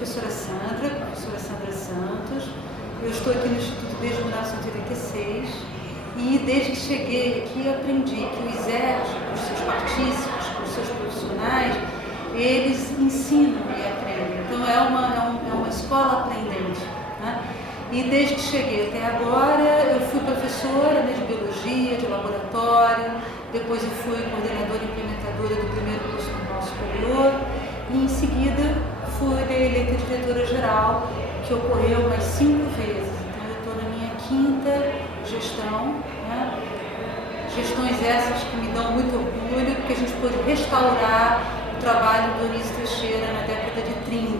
professora Sandra Santos. Eu estou aqui no Instituto desde 1986 e desde que cheguei aqui aprendi que o ISERJ, os seus partícipes, os seus profissionais, eles ensinam e aprendem. Então é uma escola aprendente, né? E desde que cheguei até agora, eu fui professora de biologia, de laboratório, depois eu fui coordenadora e implementadora do primeiro curso normal superior e em seguida fui eleita diretora-geral, que ocorreu mais 5 vezes. Então eu estou na minha 5ª gestão, né? Gestões essas que me dão muito orgulho, porque a gente pôde restaurar o trabalho do Anísio Teixeira na década de 30,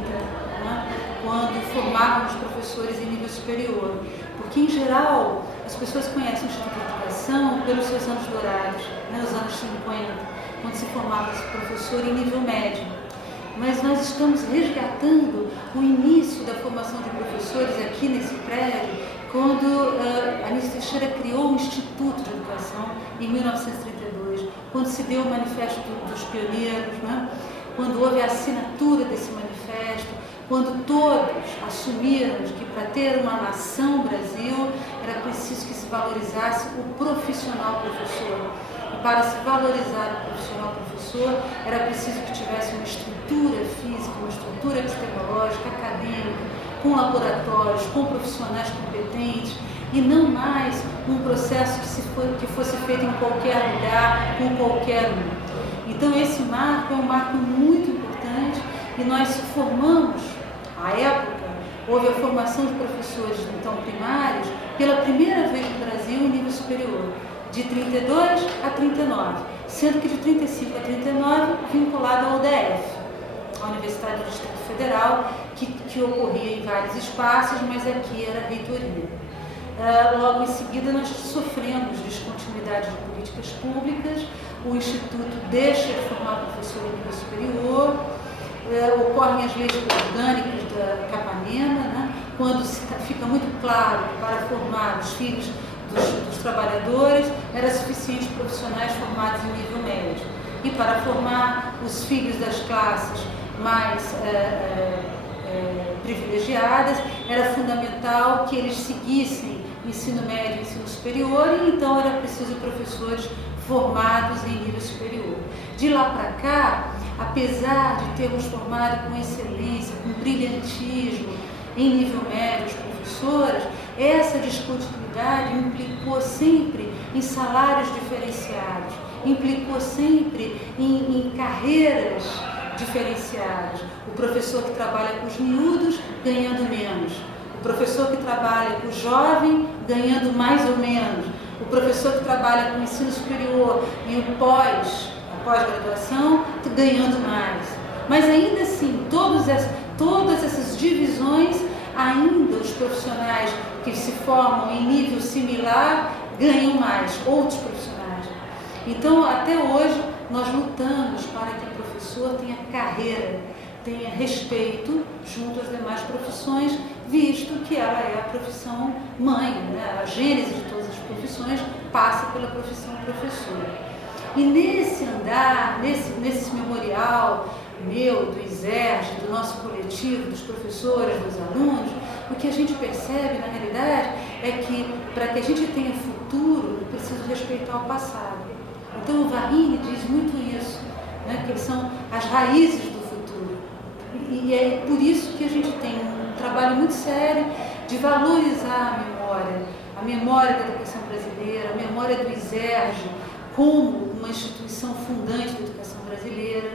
né? Quando formávamos professores em nível superior. Porque, em geral, as pessoas conhecem o Instituto de Educação pelos seus anos dourados, né? Os anos 50, quando se formava professor em nível médio. Mas nós estamos resgatando o início da formação de professores aqui nesse prédio, quando Anísio Teixeira criou o Instituto de Educação em 1932, quando se deu o Manifesto dos Pioneiros, né? Quando houve a assinatura desse manifesto, quando todos assumiram que para ter uma nação Brasil era preciso que se valorizasse o profissional professor. E para se valorizar o profissional professor, era preciso que tivesse uma estrutura física, uma estrutura epistemológica, acadêmica, com laboratórios, com profissionais competentes, e não mais um processo que fosse feito em qualquer lugar, com qualquer um. Então esse marco é um marco muito importante e nós formamos, à época, houve a formação de professores então primários pela primeira vez no Brasil em nível superior, de 32 a 39, sendo que de 35 a 39 vinculado ao UDF, a Universidade do Distrito Federal, que ocorria em vários espaços, mas aqui era a reitoria. Logo em seguida nós sofremos descontinuidade de políticas públicas, o Instituto deixa de formar professor em nível superior, ocorrem as leis orgânicas da Capanema, né? Quando fica muito claro que para formar os filhos dos trabalhadores era suficiente profissionais formados em nível médio, e para formar os filhos das classes mais privilegiadas era fundamental que eles seguissem ensino médio e ensino superior, e então era preciso professores formados em nível superior. De lá para cá, apesar de termos formado com excelência, com brilhantismo em nível médio os professores, essa descontinuidade implicou sempre em salários diferenciados, implicou sempre em carreiras diferenciadas. O professor que trabalha com os miúdos ganhando menos, o professor que trabalha com o jovem ganhando mais ou menos, o professor que trabalha com o ensino superior e a pós-graduação ganhando mais. Mas ainda assim, todas essas divisões, ainda os profissionais que se formam em nível similar ganham mais, outros profissionais. Então, até hoje, nós lutamos para que o professor tenha carreira, tenha respeito junto às demais profissões, visto que ela é a profissão mãe, né? A gênese de todas as profissões passa pela profissão professor. E nesse andar, nesse memorial meu, do ISERJ, do nosso coletivo, dos professores, dos alunos, o que a gente percebe, na realidade, é que para que a gente tenha futuro, é preciso respeitar o passado. Então o Varrini diz muito isso, né? Que são as raízes do futuro. E é por isso que a gente tem um trabalho muito sério de valorizar a memória da educação brasileira, a memória do ISERJ como uma instituição fundante da educação brasileira.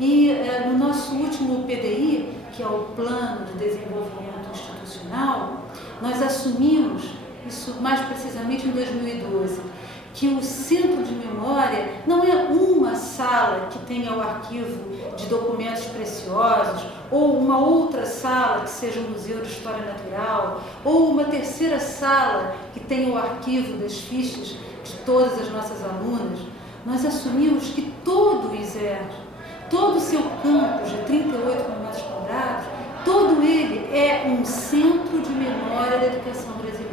E no nosso último PDI, que é o Plano de Desenvolvimento Institucional, nós assumimos, isso mais precisamente em 2012, que o centro de memória não é uma sala que tenha o arquivo de documentos preciosos, ou uma outra sala que seja um museu de história natural, ou uma terceira sala que tenha o arquivo das fichas de todas as nossas alunas. Nós assumimos que todo o ISERJ, todo o seu campus de 38 km², todo ele é um centro de memória da educação brasileira.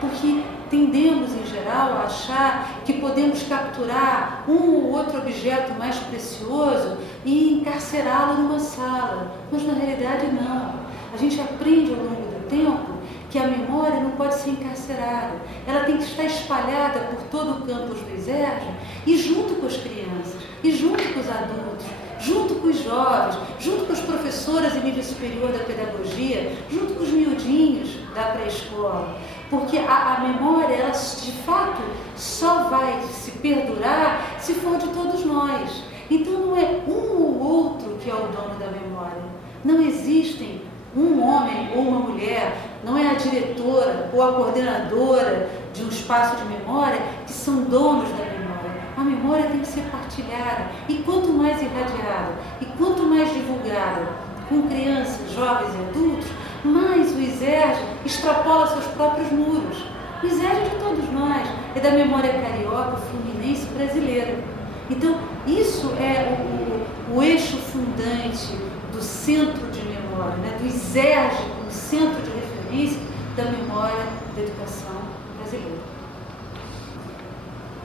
Porque tendemos, em geral, a achar que podemos capturar um ou outro objeto mais precioso e encarcerá-lo numa sala, mas na realidade não. A gente aprende ao longo do tempo que a memória não pode ser encarcerada, ela tem que estar espalhada por todo o campus do ISERJ e junto com as crianças, e junto com os adultos, junto com os jovens, junto com as professoras em nível superior da pedagogia, junto com os miudinhos da pré-escola, porque a memória, ela de fato só vai se perdurar se for de todos nós. Então não é um ou outro que é o dono da memória, não existem um homem ou uma mulher, não é a diretora ou a coordenadora de um espaço de memória que são donos da memória. A memória tem que ser partilhada, e quanto mais irradiada, e quanto mais divulgada com crianças, jovens e adultos, mais o ISERJ extrapola seus próprios muros. O ISERJ é de todos nós, é da memória carioca, fluminense, brasileira. Então, isso é o eixo fundante do centro de memória, né? Do ISERJ como centro de referência da memória da educação brasileira.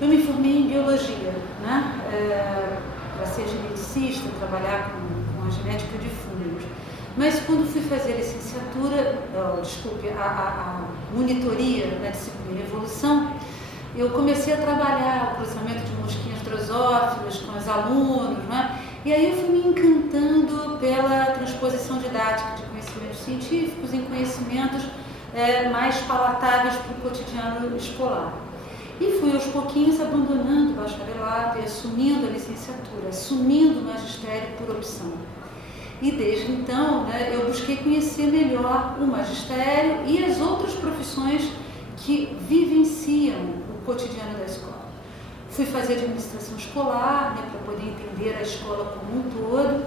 Eu me formei em biologia, né? Para ser geneticista, trabalhar com a genética de fungos. Mas quando fui fazer a licenciatura, a monitoria na disciplina Evolução, eu comecei a trabalhar o cruzamento de mosquinhas drosófilas com os alunos, né? E aí eu fui me encantando pela transposição didática de conhecimentos científicos em conhecimentos mais palatáveis para o cotidiano escolar. E fui aos pouquinhos abandonando o bacharelado e assumindo a licenciatura, assumindo o magistério por opção. E desde então, né, eu busquei conhecer melhor o magistério e as outras profissões que vivenciam o cotidiano da escola. Fui fazer administração escolar, né, para poder entender a escola como um todo,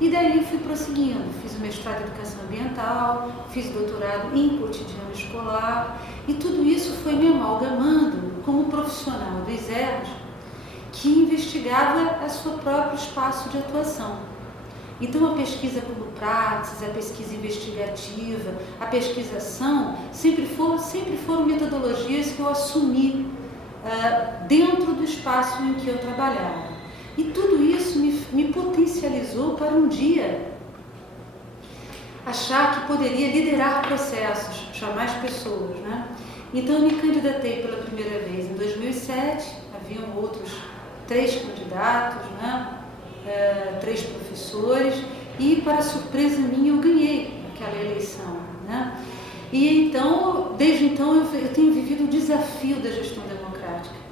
e daí fui prosseguindo. Fiz o mestrado em educação ambiental, fiz doutorado em cotidiano escolar, e tudo isso foi me amalgamando como profissional do ISERJ que investigava o seu próprio espaço de atuação. Então, a pesquisa como praxis, a pesquisa investigativa, a pesquisação, sempre foram metodologias que eu assumi dentro do espaço em que eu trabalhava. E tudo isso me potencializou para um dia achar que poderia liderar processos, chamar as pessoas, né? Então, eu me candidatei pela primeira vez em 2007, haviam outros 3 candidatos, né? 3 professores, e para surpresa minha eu ganhei aquela eleição, né? E então, desde então eu tenho vivido o desafio da gestão democrática.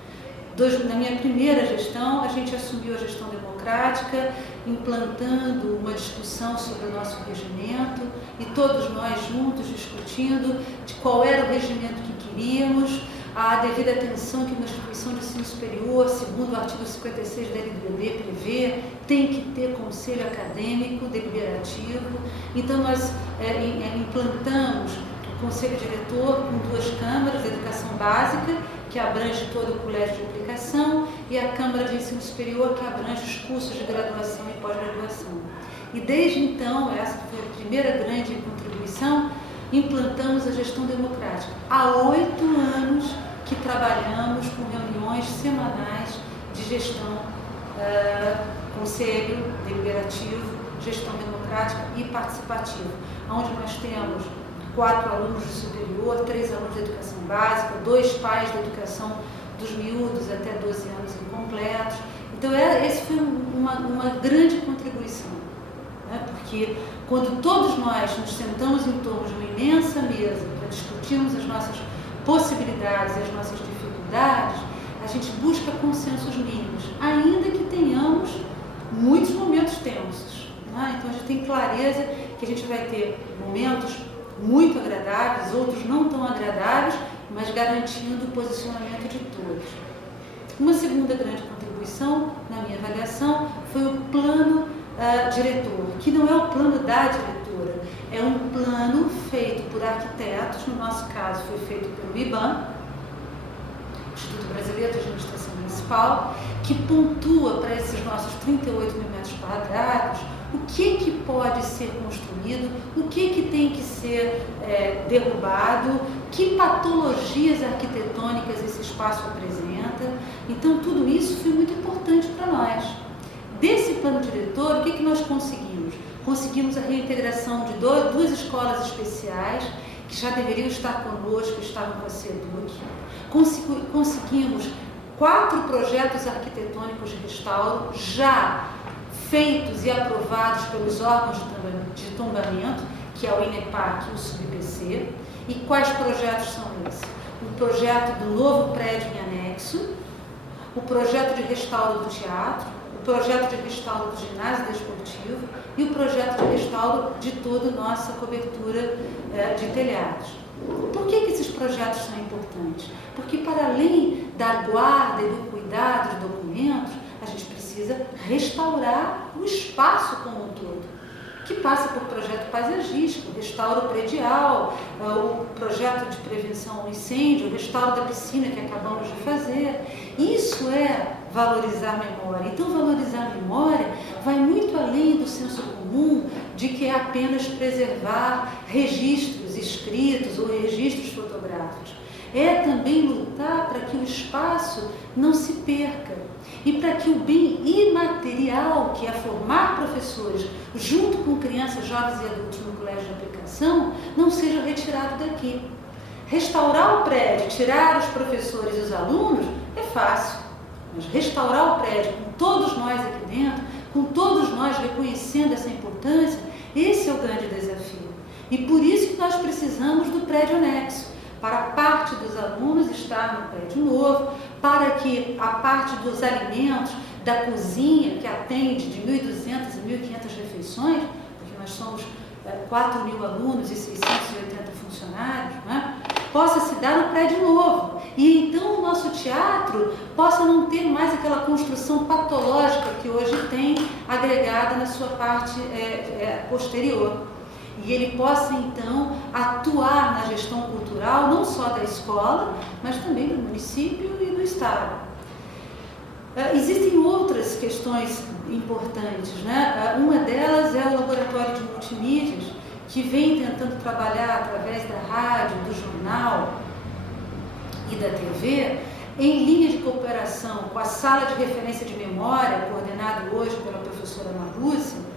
Na minha primeira gestão, a gente assumiu a gestão democrática, implantando uma discussão sobre o nosso regimento, e todos nós juntos discutindo de qual era o regimento que queríamos, a devida atenção que uma instituição de ensino superior, segundo o artigo 56 da LDB, prevê, tem que ter conselho acadêmico deliberativo. Então, nós implantamos o conselho diretor com 2 câmaras, a educação básica, que abrange todo o colégio de aplicação, e a Câmara de Ensino Superior, que abrange os cursos de graduação e pós-graduação. E desde então, essa foi a primeira grande contribuição, implantamos a gestão democrática. Há 8 anos que trabalhamos com reuniões semanais de gestão, conselho deliberativo, gestão democrática e participativa, onde nós temos 4 alunos de superior, 3 alunos de educação básica, 2 pais da educação dos miúdos até 12 anos incompletos. Então, esse foi uma grande contribuição, né? Porque quando todos nós nos sentamos em torno de uma imensa mesa para discutirmos as nossas possibilidades e as nossas dificuldades, a gente busca consensos mínimos, ainda que tenhamos muitos momentos tensos, né? Então, a gente tem clareza que a gente vai ter momentos muito agradáveis, outros não tão agradáveis, mas garantindo o posicionamento de todos. Uma segunda grande contribuição, na minha avaliação, foi o plano diretor, que não é o plano da diretora, é um plano feito por arquitetos, no nosso caso foi feito pelo IBAM, Instituto Brasileiro de Administração Municipal, que pontua para esses nossos 38 mil metros quadrados o que pode ser construído, o que tem que ser derrubado, que patologias arquitetônicas esse espaço apresenta. Então, tudo isso foi muito importante para nós. Desse plano diretor, o que nós conseguimos? Conseguimos a reintegração de duas escolas especiais, que já deveriam estar conosco, estavam com a SEDUC. Conseguimos 4 projetos arquitetônicos de restauro já feitos e aprovados pelos órgãos de tombamento, que é o INEPAC e o SUBPC. E quais projetos são esses? O projeto do novo prédio em anexo, o projeto de restauro do teatro, o projeto de restauro do ginásio desportivo e o projeto de restauro de toda a nossa cobertura de telhados. Por que esses projetos são importantes? Porque, para além da guarda e do cuidado dos documentos, a gente precisa restaurar o espaço como um todo, que passa por projeto paisagístico, restauro predial, o projeto de prevenção ao incêndio, o restauro da piscina que acabamos de fazer. Isso é valorizar a memória. Então, valorizar a memória vai muito além do senso comum de que é apenas preservar registros escritos ou registros fotográficos. É também lutar para que o espaço não se perca e para que o bem imaterial, que é formar professores junto com crianças, jovens e adultos no colégio de aplicação, não seja retirado daqui. Restaurar o prédio, tirar os professores e os alunos é fácil, mas restaurar o prédio com todos nós aqui dentro, com todos nós reconhecendo essa importância, esse é o grande desafio. E por isso que nós precisamos do prédio anexo, para a parte dos alunos estar no prédio novo, para que a parte dos alimentos, da cozinha, que atende de 1.200 e 1.500 refeições, porque nós somos 4.000 alunos e 680 funcionários, né, possa se dar no prédio novo. E então o nosso teatro possa não ter mais aquela construção patológica que hoje tem agregada na sua parte posterior. E ele possa, então, atuar na gestão cultural, não só da escola, mas também do município e do estado. Existem outras questões importantes, né? Uma delas é o laboratório de multimídias, que vem tentando trabalhar através da rádio, do jornal e da TV, em linha de cooperação com a sala de referência de memória, coordenada hoje pela professora Marlúcia,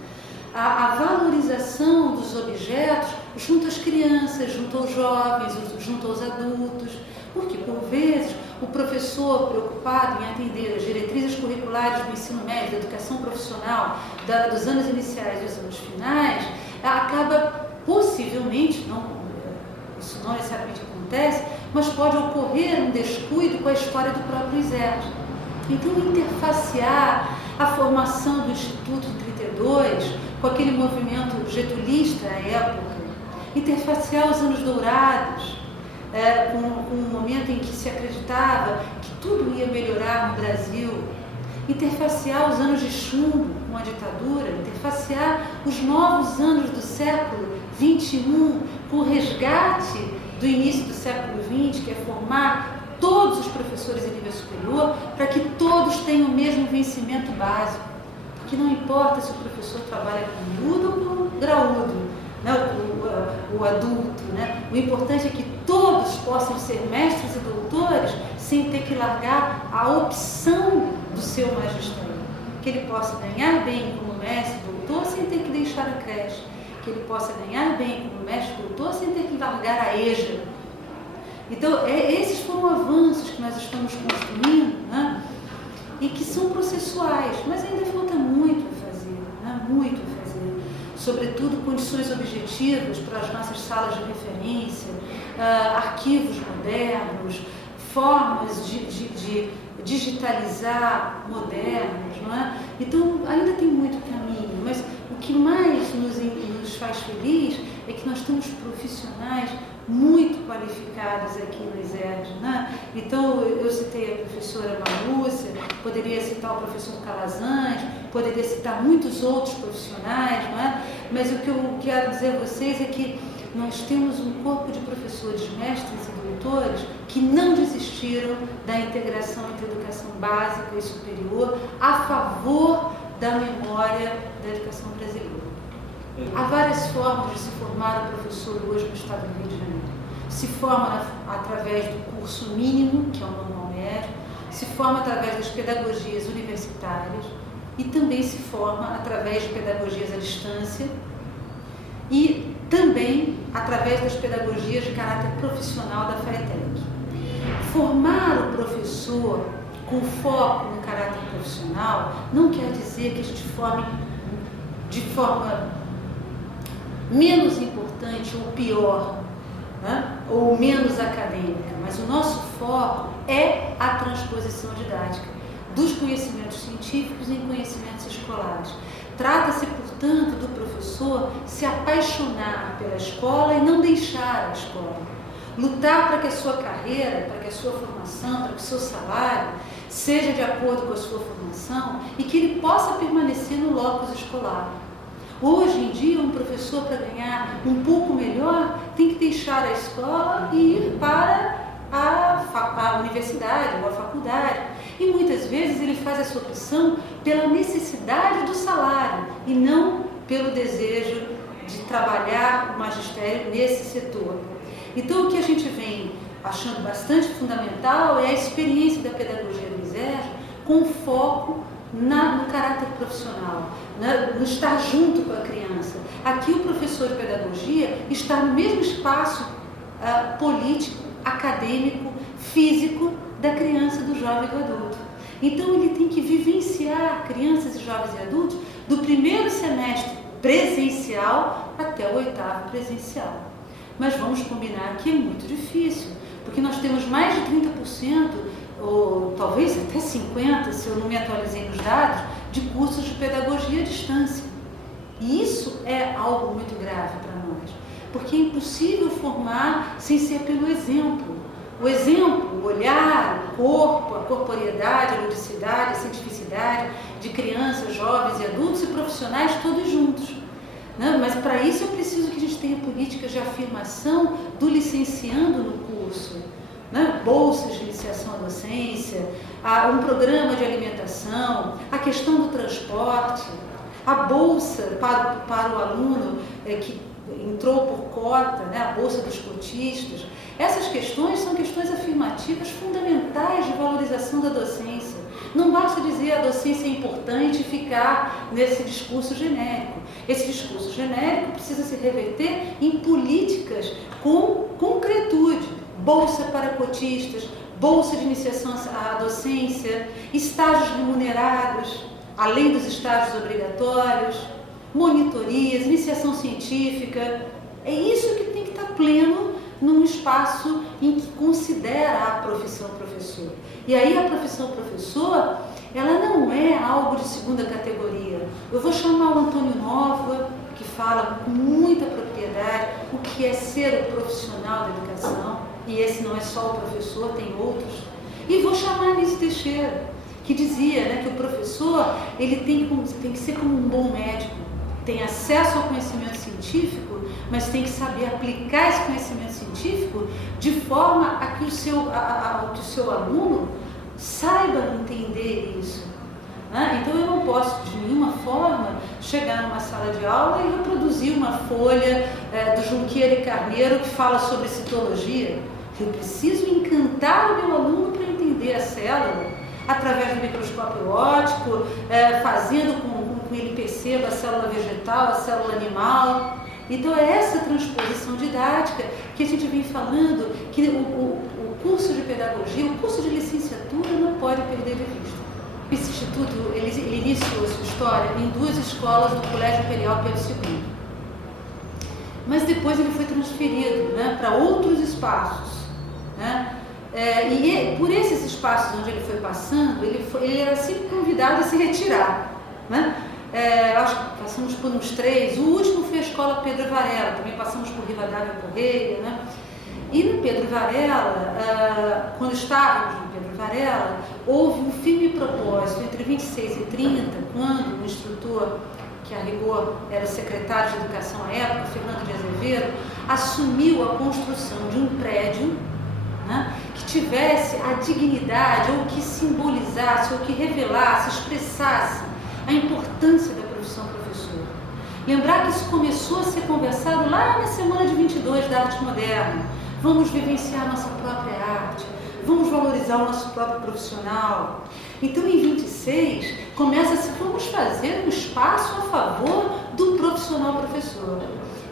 a valorização dos objetos junto às crianças, junto aos jovens, junto aos adultos, porque, por vezes, o professor preocupado em atender as diretrizes curriculares do ensino médio, da educação profissional, dos anos iniciais e dos anos finais, acaba possivelmente, isso não necessariamente acontece, mas pode ocorrer um descuido com a história do próprio exército. Então, interfacear a formação do Instituto em 32, com aquele movimento getulista à época, interfacear os anos dourados, com um momento em que se acreditava que tudo ia melhorar no Brasil, interfacear os anos de chumbo com a ditadura, interfacear os novos anos do século XXI com o resgate do início do século XX, que é formar todos os professores em nível superior para que todos tenham o mesmo vencimento básico. Porque não importa se o professor trabalha com miúdo ou com graúdo, né? o adulto, né? O importante é que todos possam ser mestres e doutores sem ter que largar a opção do seu magistério. Que ele possa ganhar bem como mestre e doutor sem ter que deixar a creche. Que ele possa ganhar bem como mestre e doutor sem ter que largar a EJA. Então, esses foram avanços que nós estamos construindo, né? E que são processuais, mas ainda falta muito a fazer, né? Muito a fazer. Sobretudo, condições objetivas para as nossas salas de referência, arquivos modernos, formas de digitalizar modernos, não é? Então, ainda tem muito caminho, mas o que mais nos faz feliz é que nós temos profissionais muito qualificados aqui no ISERJ, né? Então, eu citei a professora Marlúcia, poderia citar o professor Calazans, poderia citar muitos outros profissionais, não é? Mas o que eu quero dizer a vocês é que nós temos um corpo de professores, mestres e doutores que não desistiram da integração entre educação básica e superior a favor da memória da educação brasileira. Há várias formas de se formar o professor hoje no estado do Rio de Janeiro. Se forma através do curso mínimo, que é o normal médio, se forma através das pedagogias universitárias, e também se forma através de pedagogias à distância e também através das pedagogias de caráter profissional da FATEC. Formar o professor com foco no caráter profissional não quer dizer que a gente forme de forma menos importante ou pior, né? Ou menos acadêmica, mas o nosso foco é a transposição didática dos conhecimentos científicos em conhecimentos escolares. Trata-se, portanto, do professor se apaixonar pela escola e não deixar a escola. Lutar para que a sua carreira, para que a sua formação, para que o seu salário seja de acordo com a sua formação e que ele possa permanecer no locus escolar. Hoje em dia, um professor, para ganhar um pouco melhor, tem que deixar a escola e ir para a universidade ou a faculdade. E muitas vezes ele faz essa opção pela necessidade do salário e não pelo desejo de trabalhar o magistério nesse setor. Então, o que a gente vem achando bastante fundamental é a experiência da pedagogia do ISERJ com foco no caráter profissional, no estar junto com a criança. Aqui o professor de pedagogia está no mesmo espaço político, acadêmico, físico da criança, do jovem e do adulto. Então ele tem que vivenciar crianças e jovens e adultos do primeiro semestre presencial até o 8º presencial. Mas vamos combinar que é muito difícil, porque nós temos mais de 30%, ou talvez até 50%, se eu não me atualizei nos dados, de cursos de pedagogia à distância. E isso é algo muito grave para nós, porque é impossível formar sem ser pelo exemplo. O exemplo, o olhar, o corpo, a corporeidade, a ludicidade, a cientificidade de crianças, jovens e adultos e profissionais todos juntos. Não, mas para isso eu preciso que a gente tenha políticas de afirmação do licenciando no curso, né? Bolsas de iniciação à docência, um programa de alimentação, a questão do transporte, a bolsa para o aluno que entrou por cota, né? A bolsa dos cotistas. Essas questões são questões afirmativas fundamentais de valorização da docência. Não basta dizer a docência é importante e ficar nesse discurso genérico. Esse discurso genérico precisa se reverter em políticas com concretude. Bolsa para cotistas, bolsa de iniciação à docência, estágios remunerados, além dos estágios obrigatórios, monitorias, iniciação científica. É isso que tem que estar pleno num espaço em que considera a profissão professor. E aí a profissão professor, ela não é algo de segunda categoria. Eu vou chamar o Antônio Nova, que fala com muita propriedade o que é ser o profissional da educação, e esse não é só o professor, tem outros. E vou chamar a Anísio Teixeira, que dizia, né, que o professor ele tem que ser como um bom médico, tem acesso ao conhecimento científico, mas tem que saber aplicar esse conhecimento científico de forma a que o seu aluno saiba entender isso. Né? Então eu não posso de nenhuma forma chegar numa sala de aula e reproduzir uma folha do Junqueira e Carneiro que fala sobre citologia. Eu preciso encantar o meu aluno para entender a célula através do microscópio óptico, fazendo com que ele perceba a célula vegetal, a célula animal. Então é essa transposição didática que a gente vem falando, que o curso de pedagogia, o curso de licenciatura não pode perder de vista. Esse instituto ele iniciou a sua história em 2 escolas do Colégio Imperial Pedro II. Mas depois ele foi transferido, né, para outros espaços. Né? E por esses espaços onde ele foi passando, ele era sempre convidado a se retirar. Né? Acho que passamos por uns 3, o último foi a Escola Pedro Varela, também passamos por Rivadavia Correia, né? E no Pedro Varela, quando estávamos no Pedro Varela, houve um firme propósito entre 26 e 30, quando o instrutor, que a rigor era o secretário de Educação à época, Fernando de Azevedo, assumiu a construção de um prédio, né, que tivesse a dignidade, ou que simbolizasse, ou que revelasse, expressasse a importância da profissão professor. Lembrar que isso começou a ser conversado lá na semana de 22 da arte moderna. Vamos vivenciar a nossa própria arte, vamos valorizar o nosso próprio profissional. Então, em 26, começa-se, vamos fazer um espaço a favor do profissional professor.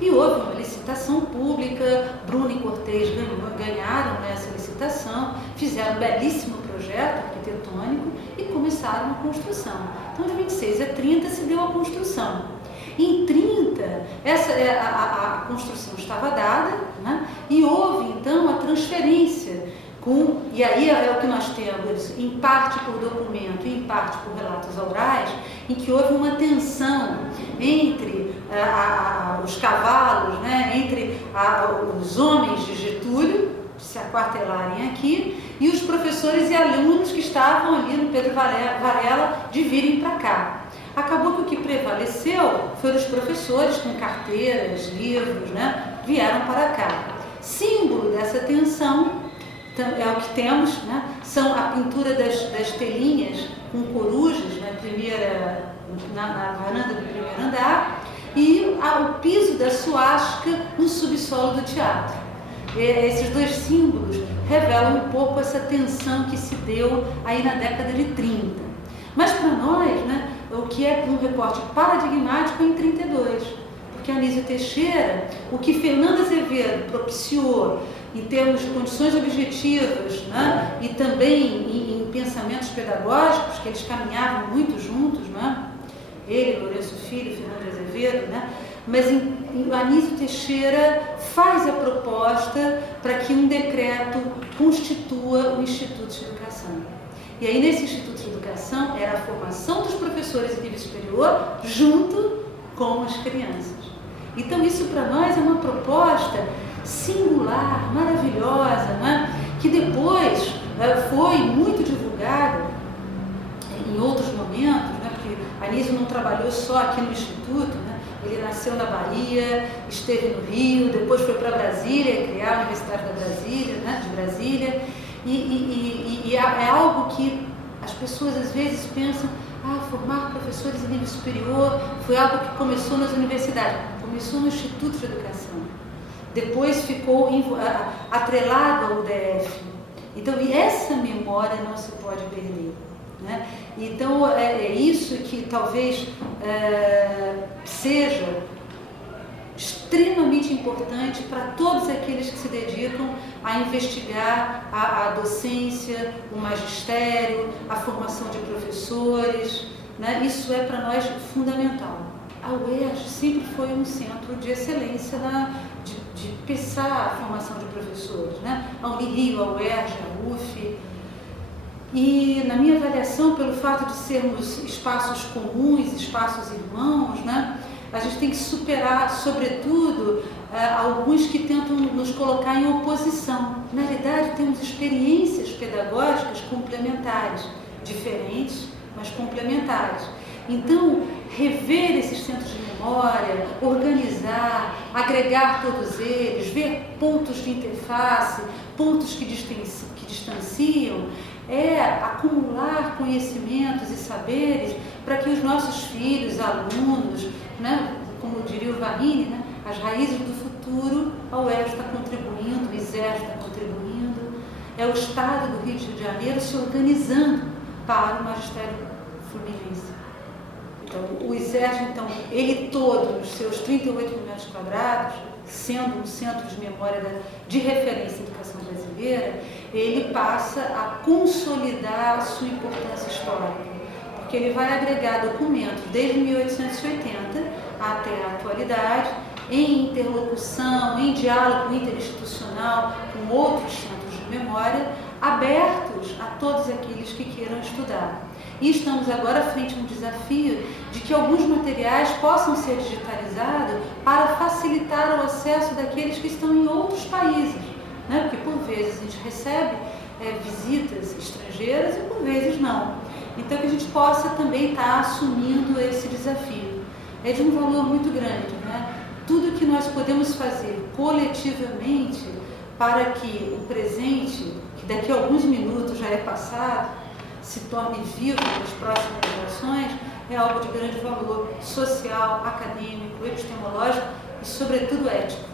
E houve uma licitação pública, Bruno e Cortez ganharam essa licitação, fizeram um belíssimo projeto arquitetônico e começaram a construção. Então, de 26 a 30 se deu a construção. Em 30, a construção estava dada, né? E houve, então, a transferência. E aí é o que nós temos, em parte por documento e em parte por relatos orais, em que houve uma tensão entre os cavalos, né, entre os homens de Getúlio, se aquartelarem aqui, e os professores e alunos que estavam ali no Pedro Varela de virem para cá. Acabou que o que prevaleceu foram os professores com carteiras, livros, né, vieram para cá. Símbolo dessa tensão é o que temos, né? São a pintura das telinhas com corujas na varanda do primeiro andar e o piso da suástica no subsolo do teatro. Esses dois símbolos revelam um pouco essa tensão que se deu aí na década de 30. Mas para nós, né, o que é um recorte paradigmático é em 32, porque Anísio Teixeira, o que Fernando Azevedo propiciou em termos de condições objetivas, né? E também em pensamentos pedagógicos, que eles caminhavam muito juntos, né? Ele, Lourenço Filho, Fernando Azevedo, né? Mas Anísio Teixeira faz a proposta para que um decreto constitua o Instituto de Educação. E aí, nesse Instituto de Educação, era a formação dos professores em nível superior junto com as crianças. Então, isso para nós é uma proposta singular, maravilhosa, né? Que depois foi muito divulgada em outros momentos, né? Porque Anísio não trabalhou só aqui no Instituto, né? Ele nasceu na Bahia, esteve no Rio, depois foi para Brasília, criar a Universidade da Brasília, né? De Brasília, e é algo que as pessoas às vezes pensam, formar professores em nível superior foi algo que começou nas universidades, começou no Instituto de Educação. Depois ficou atrelado ao UDF. Então, essa memória não se pode perder, né? Então, é isso que talvez seja extremamente importante para todos aqueles que se dedicam a investigar a docência, o magistério, a formação de professores, né? Isso é para nós fundamental. A UERJ sempre foi um centro de excelência de pensar a formação de professores, né? A Unirio, a UERJ, a UF. E na minha avaliação, pelo fato de sermos espaços comuns, espaços irmãos, né? A gente tem que superar, sobretudo, alguns que tentam nos colocar em oposição. Na realidade, temos experiências pedagógicas complementares, diferentes, mas complementares. Então, rever esses centros de memória, organizar, agregar todos eles, ver pontos de interface, pontos que distanciam, é acumular conhecimentos e saberes para que os nossos filhos, alunos, né, como diria o Varrini, né, as raízes do futuro, a UERJ está contribuindo, o ISERJ está contribuindo, é o Estado do Rio de Janeiro se organizando para o magistério fluminense. Então, o ISERJ, então, ele todo, nos seus 38 mil metros quadrados, sendo um centro de memória de referência em educação brasileira, ele passa a consolidar a sua importância histórica, porque ele vai agregar documentos desde 1880 até a atualidade, em interlocução, em diálogo interinstitucional com outros centros de memória, abertos a todos aqueles que queiram estudar. E estamos agora frente a um desafio de que alguns materiais possam ser digitalizados para facilitar o acesso daqueles que estão em outros países, né? Porque por vezes a gente recebe visitas estrangeiras e por vezes não. Então que a gente possa também estar assumindo esse desafio. É de um valor muito grande, né? Tudo que nós podemos fazer coletivamente para que o presente, que daqui a alguns minutos já é passado, se torne vivo nas próximas gerações, é algo de grande valor social, acadêmico, epistemológico e, sobretudo, ético.